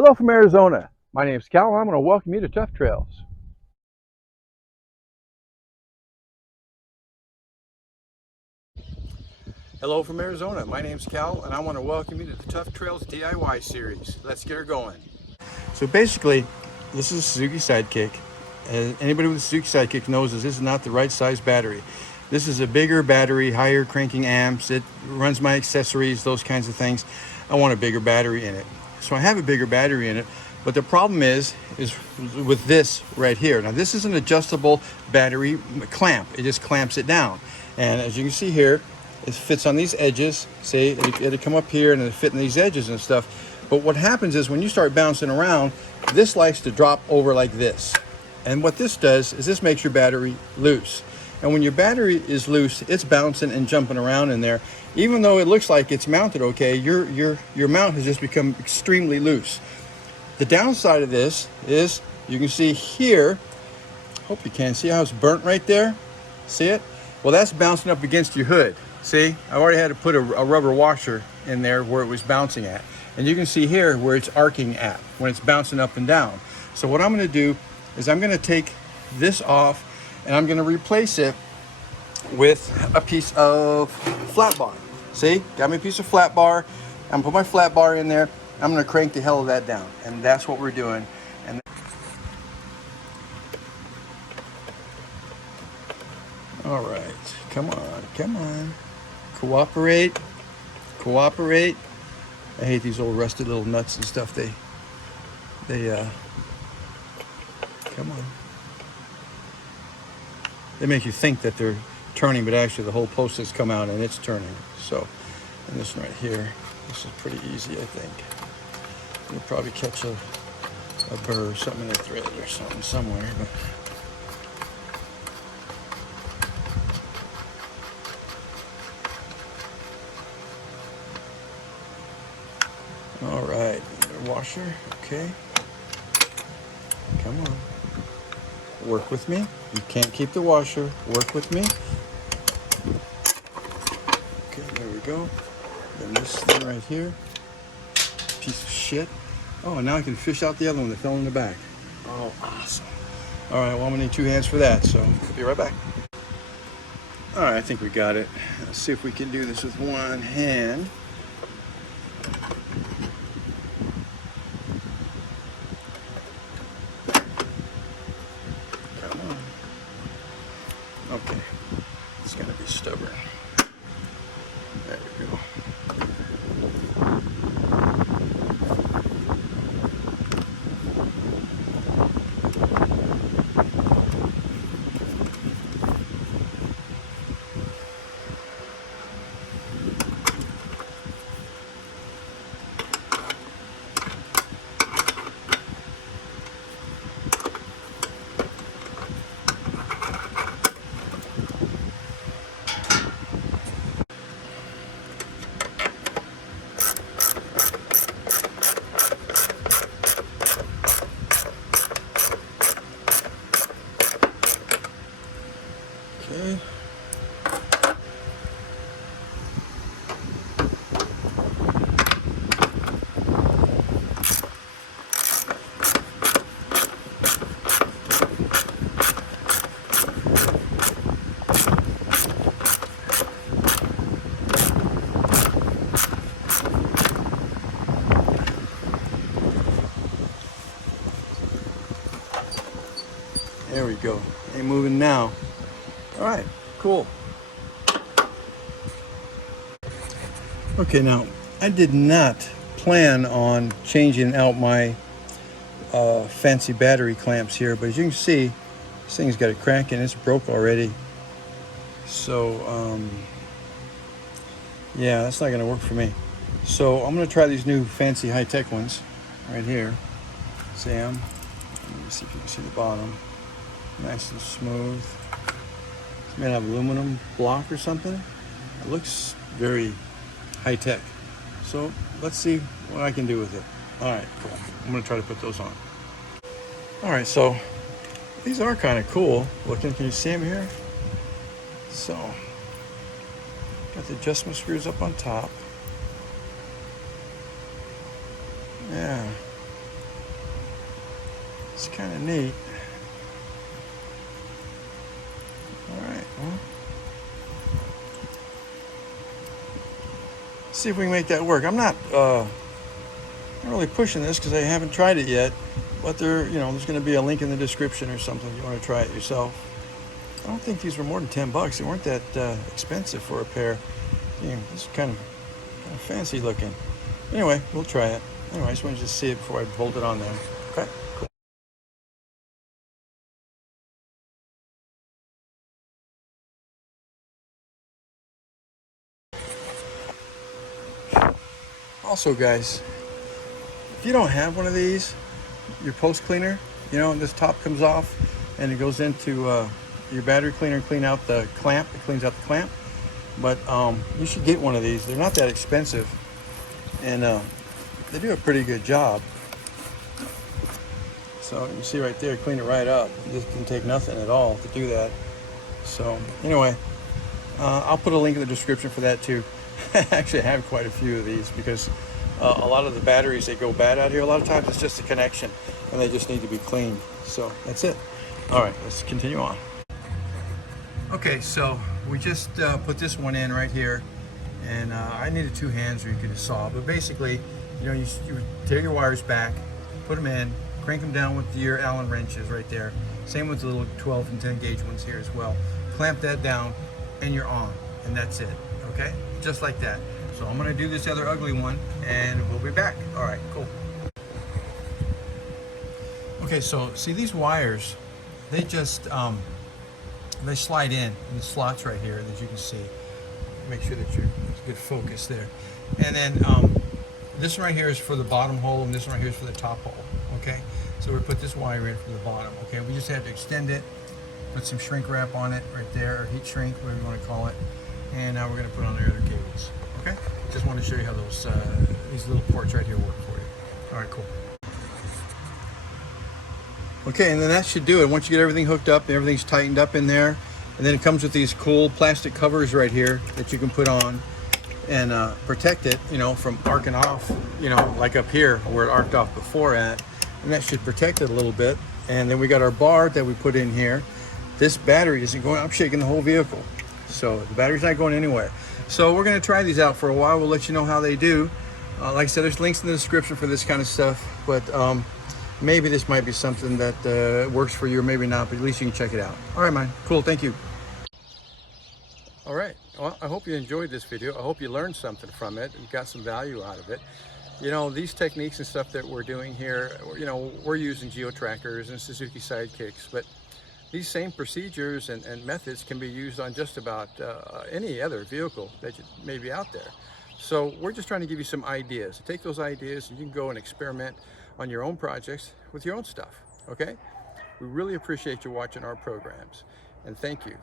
Hello from Arizona. My name is Cal and I'm going to welcome you to Tough Trails. Hello from Arizona. My name is Cal and I want to welcome you to the Tough Trails DIY series. Let's get her going. So basically, this is a Suzuki Sidekick. Anybody with a Suzuki Sidekick knows this is not the right size battery. This is a bigger battery, higher cranking amps. It runs my accessories, those kinds of things. I want a bigger battery in it. So I have a bigger battery in it, but the problem is with this right here. Now this is an adjustable battery clamp. It just clamps it down. And as you can see here, it fits on these edges. See, it'll come up here and it'll fit in these edges and stuff. But what happens is when you start bouncing around, this likes to drop over like this. And what this does is this makes your battery loose. And when your battery is loose, it's bouncing and jumping around in there. Even though it looks like it's mounted okay, your mount has just become extremely loose. The downside of this is you can see here, hope you can see how it's burnt right there. See it? Well, that's bouncing up against your hood. See, I already had to put a rubber washer in there where it was bouncing at. And you can see here where it's arcing at when it's bouncing up and down. So what I'm going to do is I'm going to take this off and I'm going to replace it with a piece of flat bar. See, got me a piece of flat bar. I'm going to put my flat bar in there. I'm going to crank the hell of that down. And that's what we're doing. And all right, come on. Cooperate. I hate these old rusted little nuts and stuff. They come on. They make you think that they're turning, but actually the whole post has come out and it's turning. So, and this one right here, this is pretty easy, I think. You'll probably catch a burr or something in a thread or something somewhere. But all right, washer, okay. Come on. Work with me. You can't keep the washer. Work with me. Okay, there we go. Then this thing right here. Piece of shit. Oh, now I can fish out the other one that fell in the back. Oh, awesome. All right, well, I'm gonna need 2 hands for that, so I'll be right back. All right, I think we got it. Let's see if we can do this with 1 hand. Okay, it's gonna be stubborn. There we go. Okay. There we go. Ain't moving now. All right, cool. Okay, now I did not plan on changing out my fancy battery clamps here, but as you can see, this thing's got a crack and it's broke already. So, yeah, that's not gonna work for me. So I'm gonna try these new fancy high-tech ones right here. See them? Let me see if you can see the bottom. Nice and smooth. It's made out of aluminum block or something. It looks very high-tech. So let's see what I can do with it. All right, cool. I'm gonna try to put those on. All right, so these are kind of cool looking. Can you see them here? So, got the adjustment screws up on top. Yeah, It's kind of neat. All right, well, see if we can make that work. I'm not really pushing this because I haven't tried it yet, but there's going to be a link in the description or something if you want to try it yourself. I don't think these were more than 10 bucks. They weren't that expensive for a pair. Damn, this is kind of fancy looking. Anyway, we'll try it. Anyway, I just wanted to see it before I bolt it on there. Okay, cool. Also, guys, if you don't have one of these, your post cleaner, this top comes off and it goes into your battery cleaner and clean out the clamp. It cleans out the clamp. But you should get one of these. They're not that expensive, and they do a pretty good job. So you see right there, clean it right up. It just didn't take nothing at all to do that. So anyway, I'll put a link in the description for that too. Actually, I have quite a few of these because a lot of the batteries, they go bad out here. A lot of times it's just a connection and they just need to be cleaned. So that's it. All right, let's continue on. Okay, so we just put this one in right here, and I needed two hands or you could saw, but basically, you tear your wires back, put them in, crank them down with your Allen wrenches right there. Same with the little 12 and 10 gauge ones here as well. Clamp that down and you're on, and that's it, okay? Just like that. So I'm gonna do this other ugly one and we'll be back. All right, cool. Okay, so see these wires, they just, they slide in the slots right here, as you can see. Make sure that there's good focus there. And then this one right here is for the bottom hole, and this one right here is for the top hole. Okay, so we put this wire in for the bottom. Okay, we just have to extend it, put some shrink wrap on it right there, or heat shrink, whatever you want to call it. And now we're going to put on the other cables. Okay, just want to show you how those these little ports right here work for you. All right, cool. Okay, and then that should do it. Once you get everything hooked up, everything's tightened up in there, and then it comes with these cool plastic covers right here that you can put on and protect it, from arcing off, like up here where it arced off before at, and that should protect it a little bit. And then we got our bar that we put in here. This battery isn't going, I'm shaking the whole vehicle, so the battery's not going anywhere. So we're going to try these out for a while. We'll let you know how they do. Like I said, there's links in the description for this kind of stuff, but maybe this might be something that works for you, or maybe not, but at least you can check it out. All right, man. Cool. Thank you. All right. Well, I hope you enjoyed this video. I hope you learned something from it and got some value out of it. These techniques and stuff that we're doing here, we're using geo-trackers and Suzuki Sidekicks, but these same procedures and methods can be used on just about any other vehicle that may be out there. So we're just trying to give you some ideas. Take those ideas and you can go and experiment on your own projects with your own stuff, okay? We really appreciate you watching our programs, and thank you.